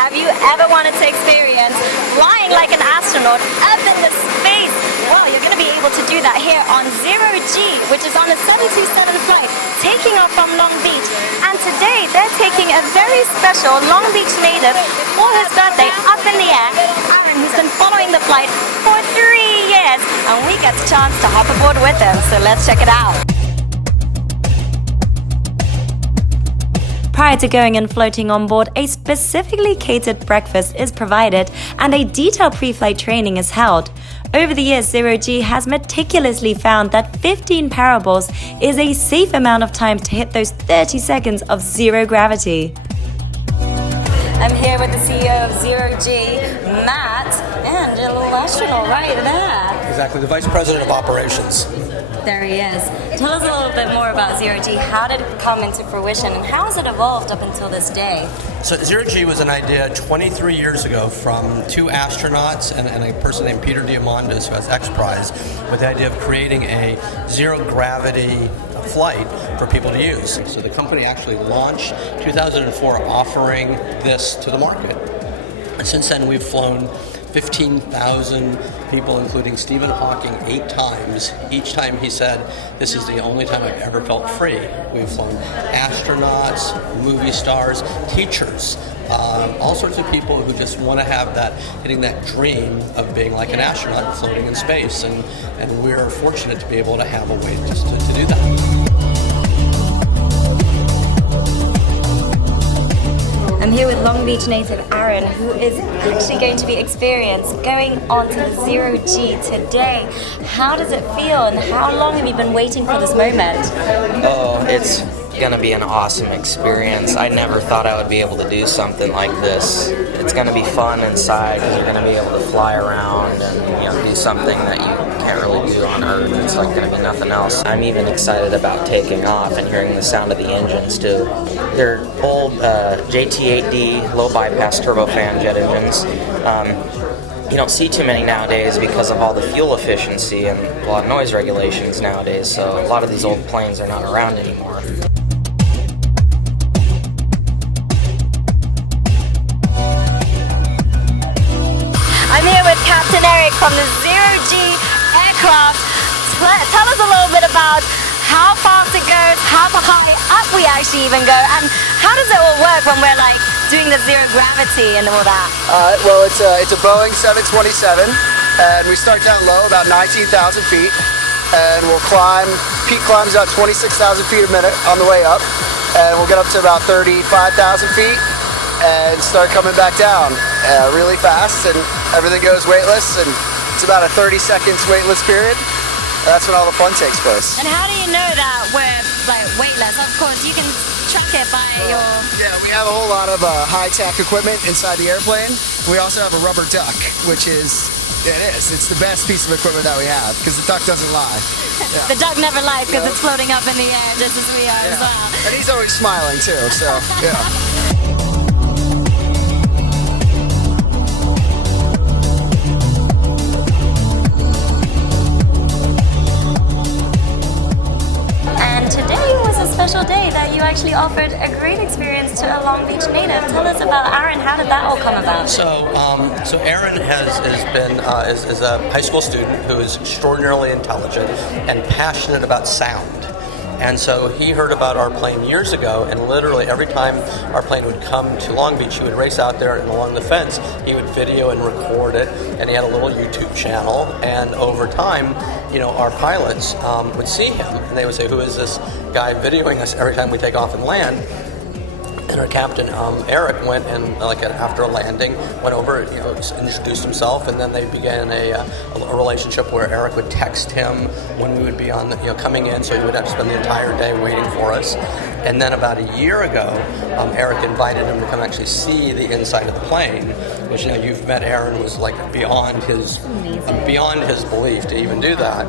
have you ever wanted to experience flying like an astronaut up into space? Well, you're going to be able to do that here on Zero G, which is on a 727 flight taking off from Long Beach. And today they're taking a very special Long Beach native for his birthday up in the air. Aaron, who's been following the flight for 3 years, and we get the chance to hop aboard with him. So let's check it out. Prior to going and floating on board, a specifically catered breakfast is provided and a detailed pre-flight training is held. Over the years, Zero G has meticulously found that 15 parables is a safe amount of time to hit those 30 seconds of zero gravity. I'm here with the CEO of Zero G, Matt, and a little astronaut right there. Exactly, the Vice President of Operations. There he is. Tell us a little bit more about Zero G. How did it come into fruition and how has it evolved up until this day? So Zero G was an idea 23 years ago from two astronauts and a person named Peter Diamandis, who has X Prize, with the idea of creating a zero gravity flight for people to use. So the company actually launched 2004 offering this to the market. And since then we've flown 15,000 people, including Stephen Hawking, 8 times. Each time he said, "This is the only time I've ever felt free." We've flown astronauts, movie stars, teachers, all sorts of people who just want to have that, hitting that dream of being like an astronaut and floating in space. And we're fortunate to be able to have a way just to do that. I'm here with Long Beach native Aaron, who is actually going to be going on to the Zero G today. How does it feel and how long have you been waiting for this moment? Oh, it's going to be an awesome experience. I never thought I would be able to do something like this. It's going to be fun inside because you're going to be able to fly around and do something that you can't really do on Earth. It's like going to be nothing else. I'm even excited about taking off and hearing the sound of the engines too. They're old JT8D low bypass turbofan jet engines. You don't see too many nowadays because of all the fuel efficiency and a lot of noise regulations nowadays, so a lot of these old planes are not around anymore. I'm here with Captain Eric from the Zero G aircraft. Tell us a little bit about how fast it goes, how high up we actually even go, and how does it all work when we're like doing the zero gravity and all that? Well, it's a Boeing 727, and we start down low, about 19,000 feet, and we'll climb. Peak climbs about 26,000 feet a minute on the way up, and we'll get up to about 35,000 feet and start coming back down really fast, and everything goes weightless, and it's about a 30 seconds weightless period. That's when all the fun takes place. And how do you know that we're like weightless? Of course, you can track it by your... Yeah, we have a whole lot of high-tech equipment inside the airplane. We also have a rubber duck, which is, it's the best piece of equipment that we have, because the duck doesn't lie. Yeah. The duck never lies because it's floating up in the air just as we are as well. And he's always smiling too, so yeah. Special day that you actually offered a great experience to a Long Beach native. Tell us about Aaron. How did that all come about? So Aaron is a high school student who is extraordinarily intelligent and passionate about sound. And so he heard about our plane years ago, and literally every time our plane would come to Long Beach, he would race out there and along the fence, he would video and record it, and he had a little YouTube channel. And over time, our pilots would see him, and they would say, "Who is this guy videoing us every time we take off and land?" And our captain, Eric, went and after a landing, went over, introduced himself, and then they began a relationship where Eric would text him when we would be on, coming in, so he would have to spend the entire day waiting for us. And then about a year ago, Eric invited him to come actually see the inside of the plane, which you've met Aaron was like beyond his belief to even do that.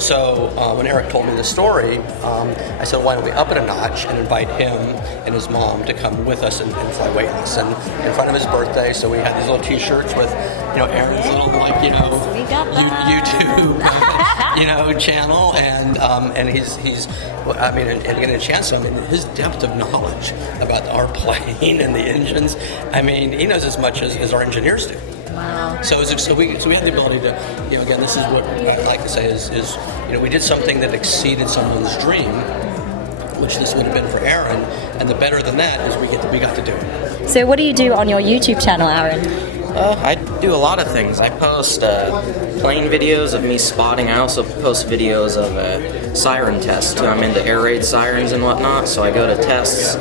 So when Eric told me the story, I said, why don't we up it a notch and invite him and his mom to come with us and fly weightless, and in front of his birthday. So we had these little T-shirts with, Aaron's little YouTube, channel, and he's and getting a chance to him, and his depth of knowledge about our plane and the engines. I mean, he knows as much as our engineers do. Wow. So we had the ability to, again, this is what I like to say is we did something that exceeded someone's dream, which this would have been for Aaron, and the better than that is we got to do it. So what do you do on your YouTube channel, Aaron? I do a lot of things. I post plane videos of me spotting. I also post videos of siren tests too. I'm into air raid sirens and whatnot, so I go to tests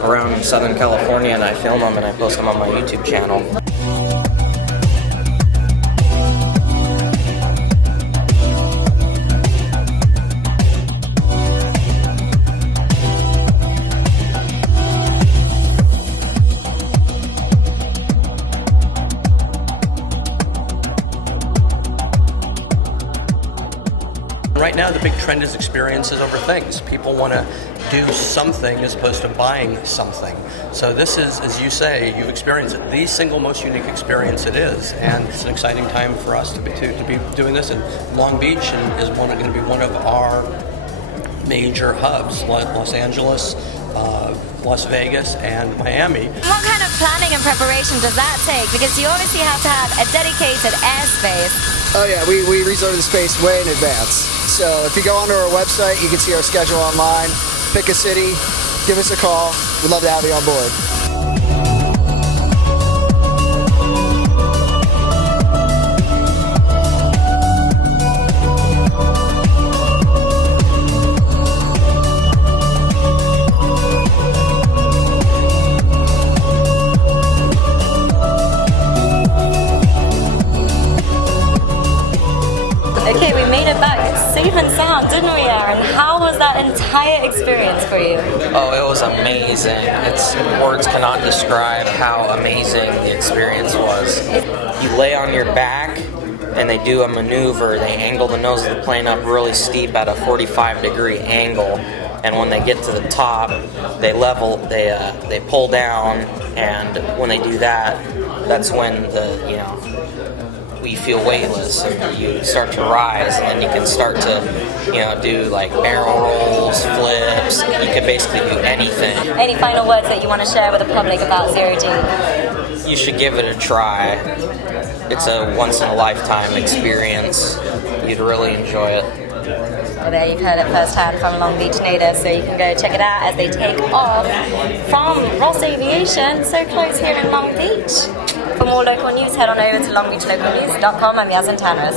around Southern California and I film them and I post them on my YouTube channel. Right now, the big trend is experiences over things. People want to do something as opposed to buying something. So this is, as you say, you experience it, the single most unique experience it is, and it's an exciting time for us to be doing this. And Long Beach is going to be one of our major hubs. Los Angeles, Las Vegas, and Miami. What kind of planning and preparation does that take? Because you obviously have to have a dedicated airspace. Oh yeah, we reserve the space way in advance. So if you go onto our website, you can see our schedule online. Pick a city, give us a call. We'd love to have you on board. Okay, we made it back safe and sound, didn't we, Aaron? How was that entire experience for you? Oh, it was amazing. Words cannot describe how amazing the experience was. You lay on your back and they do a maneuver. They angle the nose of the plane up really steep at a 45-degree angle. And when they get to the top, they level, they pull down, and when they do that, that's when you feel weightless and you start to rise, and then you can start to do like barrel rolls, flips. You can basically do anything. Any final words that you want to share with the public about Zero G? You should give it a try. It's a once-in-a-lifetime experience. You'd really enjoy it. Well, there you've heard it firsthand from Long Beach natives, so you can go check it out as they take off from Ross Aviation, so close here in Long Beach. For more local news, head on over to longbeachlocalnews.com. I'm Yasmin Tanner's.